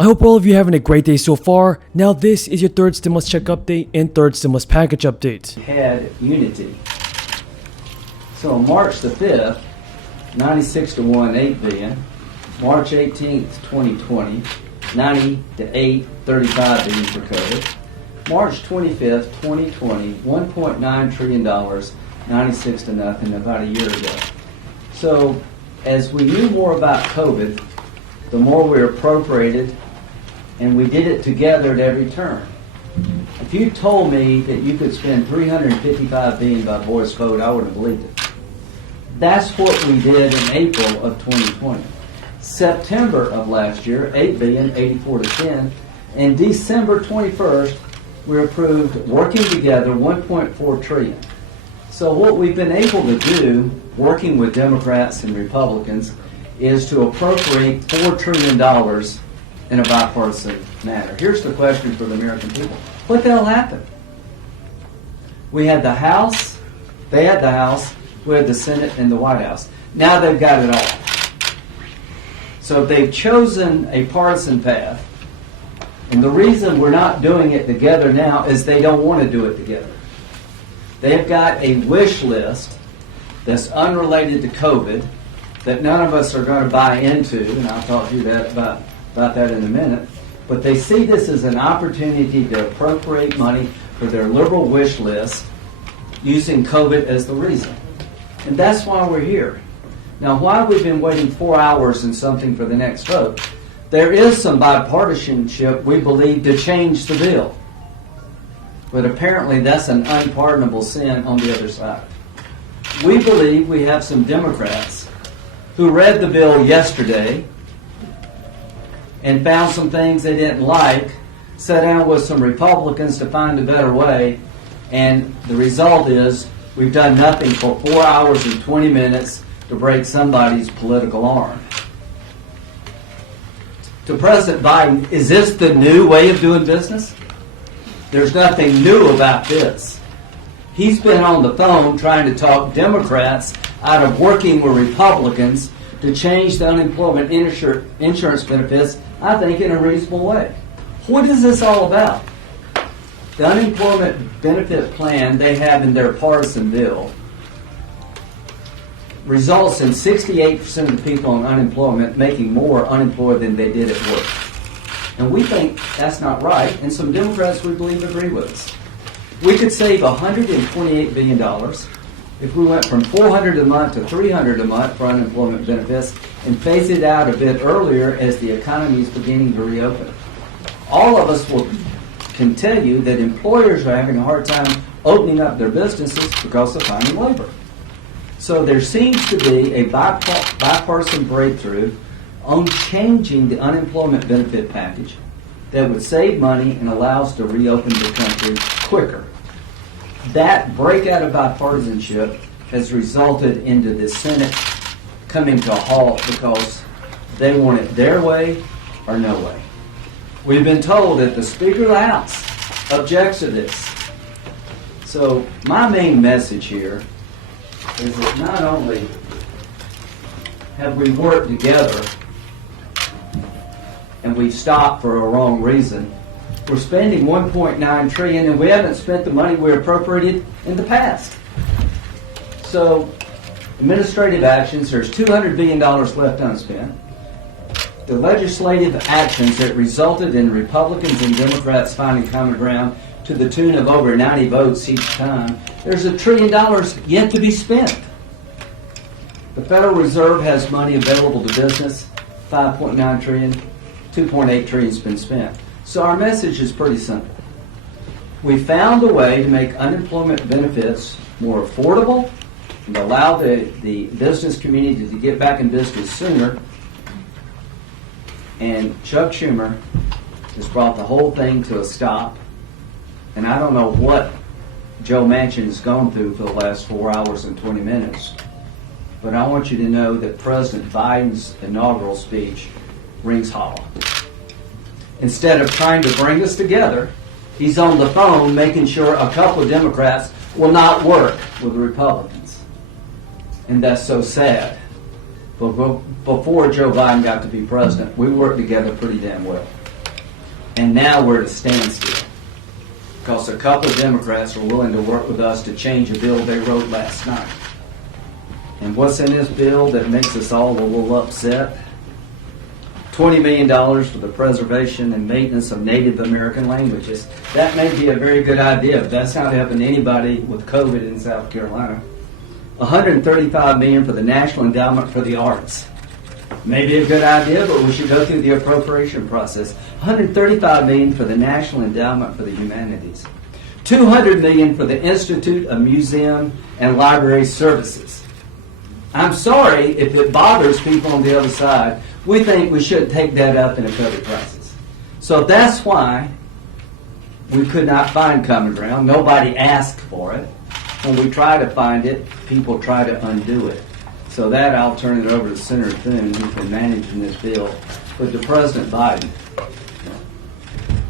I hope all of you are having a great day so far. Now this is your third stimulus check update and third stimulus package update. Had unity. So on March the 5th, 96 to 1, 8 billion. March 18th, 2020, 90 to 8, 35 billion for COVID. March 25th, 2020, $1.9 trillion, 96 to nothing, about a year ago. So as we knew more about COVID, the more we appropriated, and we did it together at every turn. If you told me that you could spend $355 billion by voice vote, I wouldn't have believed it. That's what we did in April of 2020. September of last year, $8 billion, 84 to 10, and December 21st, we approved working together $1.4 trillion. So what we've been able to do, working with Democrats and Republicans, is to appropriate $4 trillion in a bipartisan manner. Here's the question for the American people. What the hell happened? We had the House, they had the House, we had the Senate and the White House. Now they've got it all. So they've chosen a partisan path, and the reason we're not doing it together now is they don't want to do it together. They've got a wish list that's unrelated to COVID that none of us are going to buy into, and I'll talk to you about that in a minute. But they see this as an opportunity to appropriate money for their liberal wish list using COVID as the reason. And that's why we're here. Now, why we've been waiting 4 hours and something for the next vote, there is some bipartisanship, we believe, to change the bill. But apparently that's an unpardonable sin on the other side. We believe we have some Democrats who read the bill yesterday and found some things they didn't like, sat down with some Republicans to find a better way, and the result is we've done nothing for 4 hours and 20 minutes to break somebody's political arm. To President Biden, is this the new way of doing business? There's nothing new about this. He's been on the phone trying to talk Democrats out of working with Republicans to change the unemployment insurance benefits, I think, in a reasonable way. What is this all about? The unemployment benefit plan they have in their partisan bill results in 68% of the people on unemployment making more unemployed than they did at work. And we think that's not right, and some Democrats, we believe, agree with us. We could save $128 billion if we went from $400 a month to $300 a month for unemployment benefits and phase it out a bit earlier as the economy is beginning to reopen. All of us can tell you that employers are having a hard time opening up their businesses because of finding labor. So there seems to be a bipartisan breakthrough on changing the unemployment benefit package that would save money and allow us to reopen the country quicker. That breakout of bipartisanship has resulted into the Senate coming to a halt because they want it their way or no way. We've been told that the Speaker of the House objects to this. So my main message here is that not only have we worked together and we've stopped for a wrong reason, we're spending $1.9 trillion and we haven't spent the money we appropriated in the past. So, administrative actions, there's $200 billion left unspent. The legislative actions that resulted in Republicans and Democrats finding common ground to the tune of over 90 votes each time, there's $1 trillion yet to be spent. The Federal Reserve has money available to business, $5.9 trillion, $2.8 trillion has been spent. So our message is pretty simple. We found a way to make unemployment benefits more affordable and allow the business community to get back in business sooner. And Chuck Schumer has brought the whole thing to a stop. And I don't know what Joe Manchin has gone through for the last 4 hours and 20 minutes. But I want you to know that President Biden's inaugural speech rings hollow. Instead of trying to bring us together, he's on the phone making sure a couple of Democrats will not work with the Republicans. And that's so sad. But before Joe Biden got to be president, we worked together pretty damn well. And now we're at a standstill because a couple of Democrats are willing to work with us to change a bill they wrote last night. And what's in this bill that makes us all a little upset? $20 million for the preservation and maintenance of Native American languages. That may be a very good idea if that's not helping anybody with COVID in South Carolina. $135 million for the National Endowment for the Arts. Maybe a good idea, but we should go through the appropriation process. $135 million for the National Endowment for the Humanities. $200 million for the Institute of Museum and Library Services. I'm sorry if it bothers people on the other side. We think we should take that up in a COVID crisis. So that's why we could not find common ground. Nobody asked for it. When we try to find it, people try to undo it. So that I'll turn it over to Senator Thune, who's been managing this bill. But to President Biden,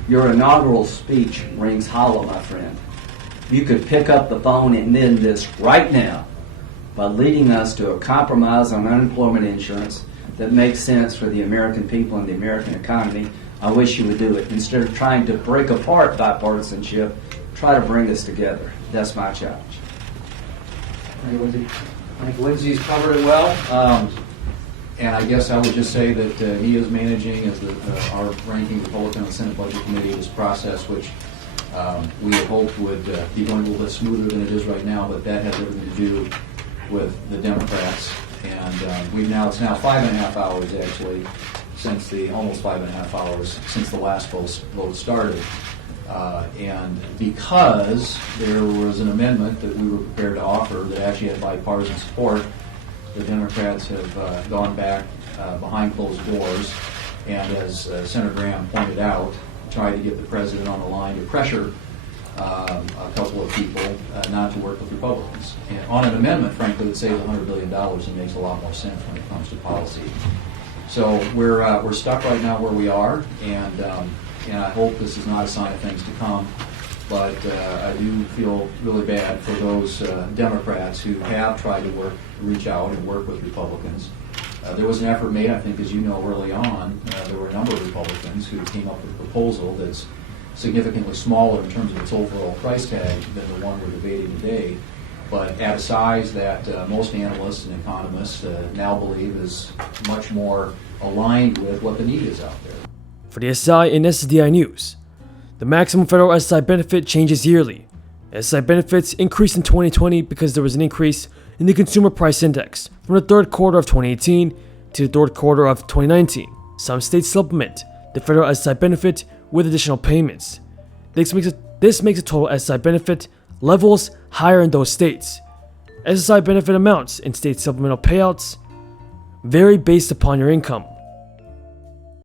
your inaugural speech rings hollow, my friend. You could pick up the phone and end this right now by leading us to a compromise on unemployment insurance that makes sense for the American people and the American economy. I wish you would do it. Instead of trying to break apart bipartisanship, try to bring us together. That's my challenge. Thank you, Lindsey. I think Lindsey's covered it well. And I guess I would just say that he is managing as our ranking Republican on the Senate Budget Committee this process, which we had hoped would be going a little bit smoother than it is right now, but that has everything to do with the Democrats. And it's now 5.5 hours actually, almost 5.5 hours since the last vote started. And because there was an amendment that we were prepared to offer that actually had bipartisan support, the Democrats have gone back behind closed doors and, as Senator Graham pointed out, tried to get the president on the line to pressure a couple of people not to work with Republicans. And on an amendment, frankly, that saves $100 billion and makes a lot more sense when it comes to policy. So we're stuck right now where we are, and I hope this is not a sign of things to come. But I do feel really bad for those Democrats who have tried to reach out and work with Republicans. There was an effort made, I think, as you know, early on. There were a number of Republicans who came up with a proposal that's significantly smaller in terms of its overall price tag than the one we're debating today, but at a size that most analysts and economists now believe is much more aligned with what the need is out there. For the SSI and SSDI news, the maximum federal SSI benefit changes yearly. SSI benefits increased in 2020 because there was an increase in the Consumer Price Index from the third quarter of 2018 to the third quarter of 2019. Some states supplement the federal SSI benefit with additional payments. This makes a total SSI benefit levels higher in those states. SSI benefit amounts in state supplemental payouts vary based upon your income.